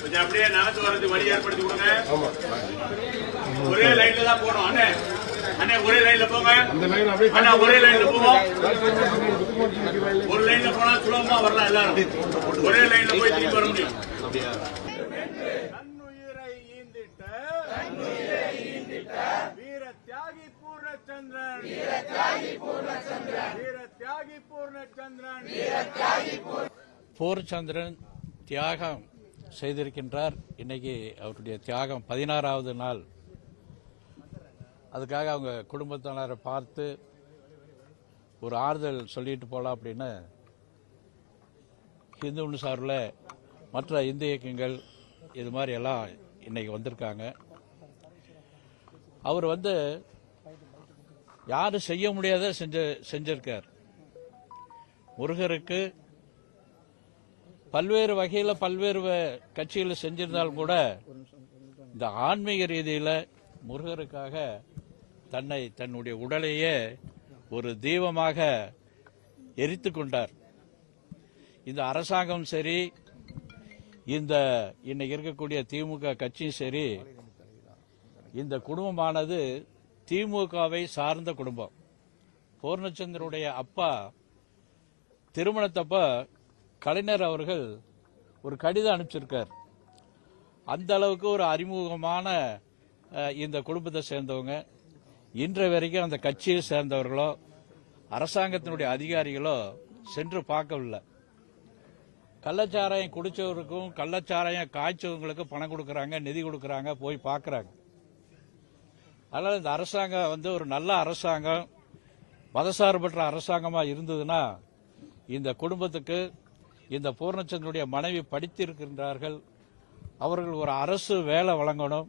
கொஞ்சம் அப்படியே நடந்து வரது வழி ஏற்படுத்தி கொடுங்க. ஒரே லைன்ல தான் போகணும். அண்ணே அண்ணே ஒரே லைன்ல போங்க. அண்ணா ஒரே லைன்ல போவோம். ஒரு லைன்ல போனா சுலபமா வரலாம் எல்லாரும். ஒரே லைன்ல போய் திரும்பி வர முடியும். தன்னுயிரை ஈந்திட்ட வீர தியாகி பூர்ணச்சந்திரன், வீர தியாகி பூர்ணச்சந்திரன், வீர தியாகி பூர்ணச்சந்திரன், வீர தியாகி பூர்ணச்சந்திரன் தியாகம் செய்திருக்கின்றார். இன்னைக்கு அவருடைய தியாகம் 16வது நாள். அதுக்காக அவங்க குடும்பத்தினரை பார்த்து ஒரு ஆறுதல் சொல்லிட்டு போகலாம் அப்படின்னு ஹிந்து சார்பில் மற்ற இந்து இயக்கங்கள் இது மாதிரி எல்லாம் இன்னைக்கு வந்திருக்காங்க. அவர் யாரும் செய்ய முடியாத செஞ்சிருக்கார். முருகருக்கு பல்வேறு வகையில் பல்வேறு கட்சிகள் செஞ்சிருந்தாலும் கூட இந்த ஆன்மீக ரீதியில் முருகருக்காக தன்னுடைய உடலையே ஒரு தீபமாக எரித்து கொண்டார். இந்த அரசாங்கம் சரி, இந்த இன்னைக்கு இருக்கக்கூடிய திமுக கட்சியும் சரி, இந்த குடும்பமானது திமுகவை சார்ந்த குடும்பம். பூர்ணச்சந்திரனுடைய அப்பா திருமணத்தப்ப கலைஞர் அவர்கள் ஒரு கடிதம் அனுப்பிச்சிருக்கார். அந்த அளவுக்கு ஒரு அறிமுகமான இந்த குடும்பத்தை சேர்ந்தவங்க இன்றைய வரைக்கும் அந்த கட்சியை சேர்ந்தவர்களோ அரசாங்கத்தினுடைய அதிகாரிகளோ சென்று பார்க்கவில்லை. கள்ளச்சாராயம் குடிச்சவருக்கும் கள்ளச்சாராயம் காய்ச்சவங்களுக்கும் பணம் கொடுக்கறாங்க, நிதி கொடுக்கறாங்க, போய் பார்க்கறாங்க. அதனால இந்த அரசாங்கம் ஒரு நல்ல அரசாங்கம், மதசார்பற்ற அரசாங்கமா இருந்ததுன்னா இந்த குடும்பத்துக்கு இந்த பூர்ணச்சந்திரனுடைய மனைவி படித்திருக்கின்றார்கள், அவர்கள் ஒரு அரசு வேலை வழங்கணும்.